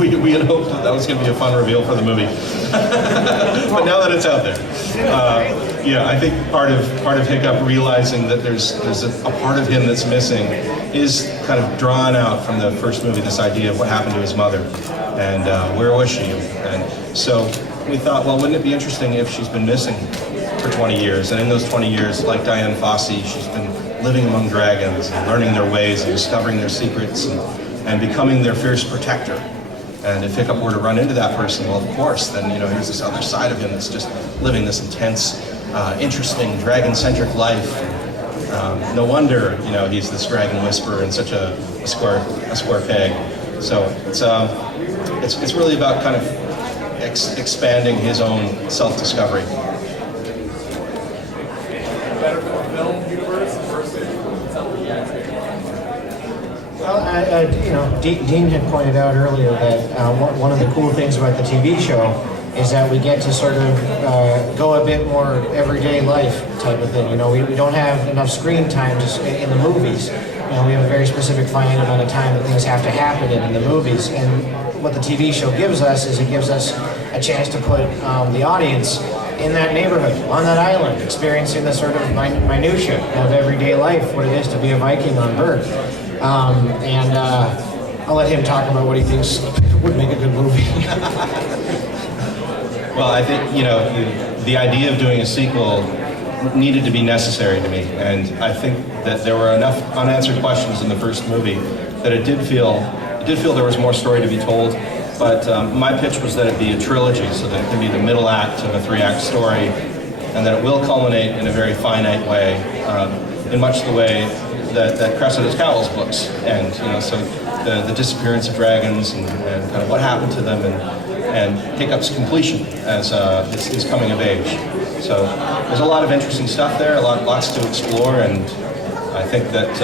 we had hoped that was going to be a fun reveal for the movie, but now that it's out there, yeah, I think part of Hiccup realizing that there's a part of him that's missing is kind of drawn out from the first movie. This idea of what happened to his mother, and where was she, and so we thought, well, wouldn't it be interesting if she's been missing for 20 years, and in those 20 years, like Diane Fossey, she's been living among dragons and learning their ways and discovering their secrets and becoming their fierce protector. And if Hiccup were to run into that person, well, of course, then, here's this other side of him that's just living this intense, interesting, dragon-centric life. No wonder, he's this dragon whisperer and such a square peg. So it's really about kind of expanding his own self-discovery. Better for the film universe versus television? Well, Dean had pointed out earlier that one of the cool things about the TV show is that we get to sort of go a bit more everyday life type of thing. We don't have enough screen time in the movies. We have a very specific finite amount of time that things have to happen in the movies. And what the TV show gives us is it gives us a chance to put the audience in that neighborhood, on that island, experiencing the sort of minutia of everyday life, what it is to be a Viking on Berg. And I'll let him talk about what he thinks would make a good movie. Well, I think, the idea of doing a sequel needed to be necessary to me, and I think that there were enough unanswered questions in the first movie that it did feel there was more story to be told. But my pitch was that it be a trilogy, so that it could be the middle act of a 3-act story, and that it will culminate in a very finite way, in much the way that Cressida Cowell's books end. So the disappearance of dragons and kind of what happened to them, and Hiccup's completion as his coming of age. So there's a lot of interesting stuff there, lots to explore, and I think that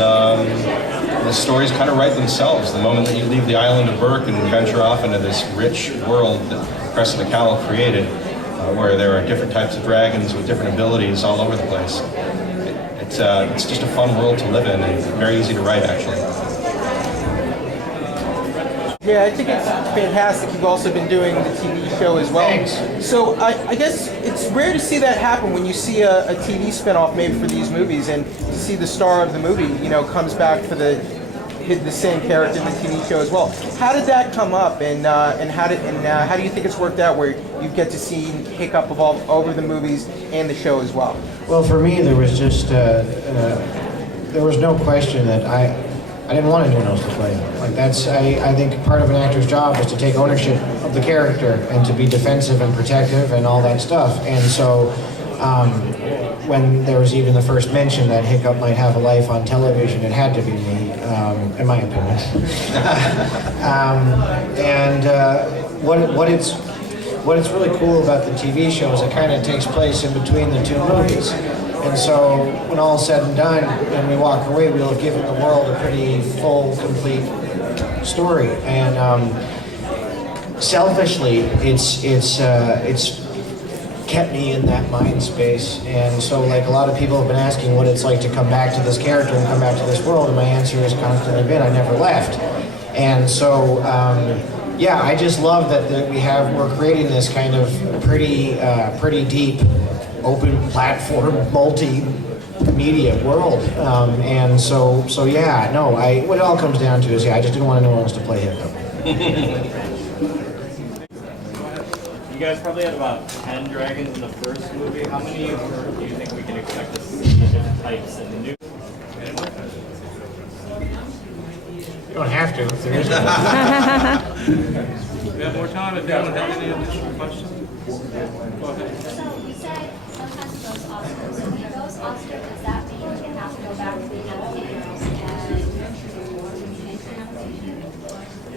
the stories kind of write themselves. The moment that you leave the island of Berk and venture off into this rich world that Cressida Cowell created, where there are different types of dragons with different abilities all over the place. It's just a fun world to live in, and very easy to write, actually. Yeah, I think it's fantastic. You've also been doing the TV show as well. Thanks. So I guess it's rare to see that happen when you see a TV spinoff made for these movies, and to see the star of the movie, comes back for the same character in the TV show as well. How did that come up, and how do you think it's worked out where you get to see Hiccup evolve over the movies and the show as well? Well, for me, there was just there was no question that I didn't want anyone else to play him. Like I think part of an actor's job is to take ownership of the character and to be defensive and protective and all that stuff. And so when there was even the first mention that Hiccup might have a life on television, it had to be me, in my opinion. What it's really cool about the TV show is it kind of takes place in between the two movies. And so when all is said and done and we walk away, we'll have given the world a pretty full, complete story. And selfishly, it's kept me in that mind space. And so like a lot of people have been asking what it's like to come back to this character and come back to this world, and my answer has constantly been, I never left. And so, yeah, I just love that we're creating this kind of pretty deep, open platform, multimedia world, and so yeah, no. What it all comes down to is, I just didn't want anyone else to play Hiccup. You guys probably had about 10 dragons in the first movie. How many do you think we can expect to see different types in the new? You don't have to if there is. We have more time. If anyone has any additional questions, go ahead. So you said sometimes it goes Oscar. So when it goes Oscar, does that mean you have to go back to the animators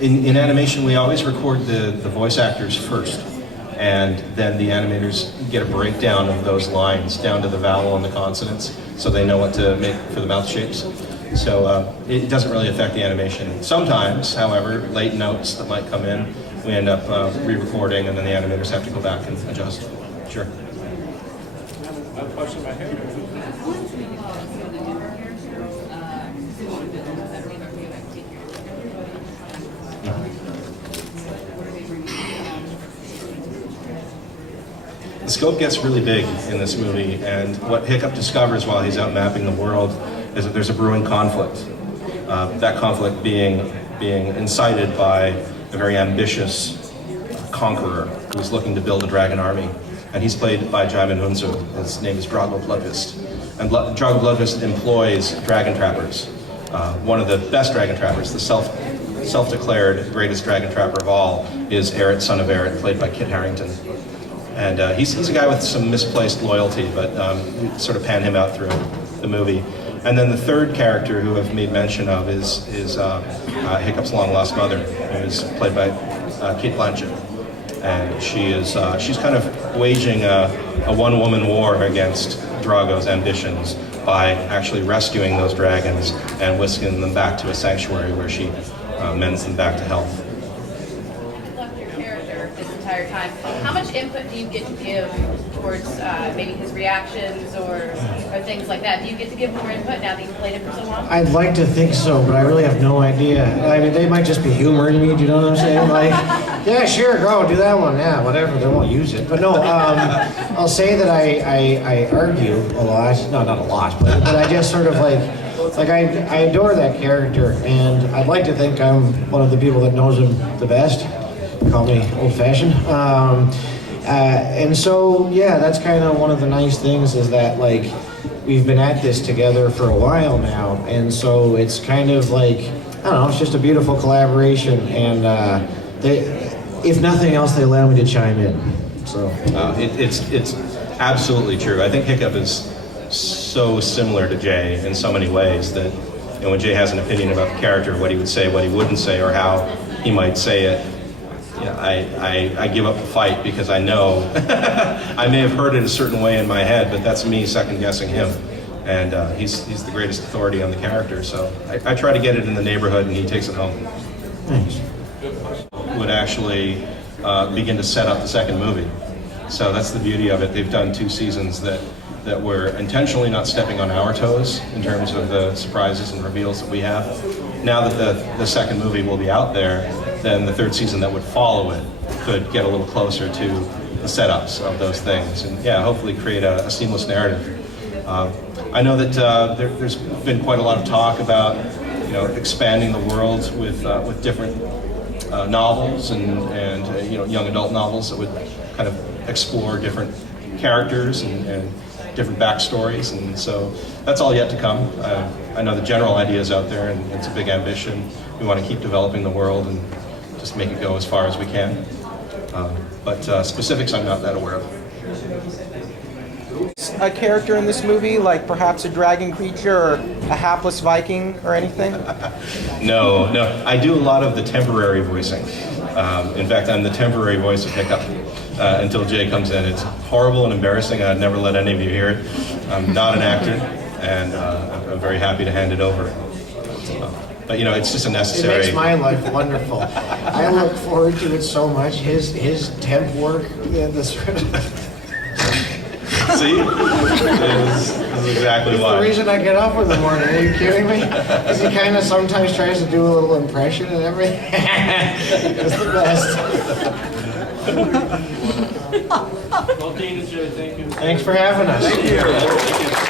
and In animation, we always record the voice actors first, and then the animators get a breakdown of those lines down to the vowel and the consonants, so they know what to make for the mouth shapes. So it doesn't really affect the animation. Sometimes, however, late notes that might come in, we end up re-recording, and then the animators have to go back and adjust. Sure. Another question right here. the scope gets really big in this movie, and what Hiccup discovers while he's out mapping the world is that there's a brewing conflict. That conflict being incited by a very ambitious conqueror who's looking to build a dragon army. And he's played by Jaimin Hunsu. His name is Drago Bloodfist. And Drago Bloodfist employs dragon trappers. One of the best dragon trappers, the self-declared greatest dragon trapper of all, is Eret, son of Eret, played by Kit Harington. And he's a guy with some misplaced loyalty, but we sort of pan him out through the movie. And then the third character who I've made mention of is Hiccup's long-lost mother, who is played by Kate Blanchett. And she's kind of waging a one-woman war against Drago's ambitions by actually rescuing those dragons and whisking them back to a sanctuary where she mends them back to health. Loved your character this entire time. How much input do you get to give towards maybe his reactions or things like that? Do you get to give more input now that you've played it for so long? I'd like to think so, but I really have no idea. I mean, they might just be humoring me, do you know what I'm saying? Like, yeah, sure, go, do that one, yeah, whatever, they won't use it. But no, I'll say that I argue a lot, no, not a lot, but I just sort of like I adore that character, and I'd like to think I'm one of the people that knows him the best. Call me old-fashioned. And so, yeah, that's kind of one of the nice things is that, like, we've been at this together for a while now, and so it's kind of like, I don't know, it's just a beautiful collaboration, and if nothing else, they allow me to chime in. So It's absolutely true. I think Hiccup is so similar to Jay in so many ways that, you know, when Jay has an opinion about the character, what he would say, what he wouldn't say, or how he might say it, yeah, I give up the fight because I know I may have heard it a certain way in my head, but that's me second guessing him. And he's the greatest authority on the character, so I try to get it in the neighborhood and he takes it home. thanks. Would actually begin to set up the second movie. So that's the beauty of it. They've done 2 seasons that were intentionally not stepping on our toes in terms of the surprises and reveals that we have. Now that the second movie will be out there, then the 3rd season that would follow it could get a little closer to the setups of those things, and yeah, hopefully create a seamless narrative. I know that there's been quite a lot of talk about, you know, expanding the world with different novels and you know, young adult novels that would kind of explore different characters and different backstories, and so that's all yet to come. I know the general idea is out there, and it's a big ambition. We want to keep developing the world and just make it go as far as we can. But specifics I'm not that aware of. A character in this movie, like perhaps a dragon creature or a hapless Viking or anything? No. I do a lot of the temporary voicing. In fact, I'm the temporary voice of Hiccup until Jay comes in. It's horrible and embarrassing. I'd never let any of you hear it. I'm not an actor, and I'm very happy to hand it over. But you know, it's just a It necessary. makes my life wonderful. I look forward to it so much. His temp work, the sort of. See, this is exactly The why. reason I get up in the morning, are you kidding me? Because he kind of sometimes tries to do a little impression and everything. It's the best. Well, Dean and Joe, thank you. Thanks for having us. Thank you.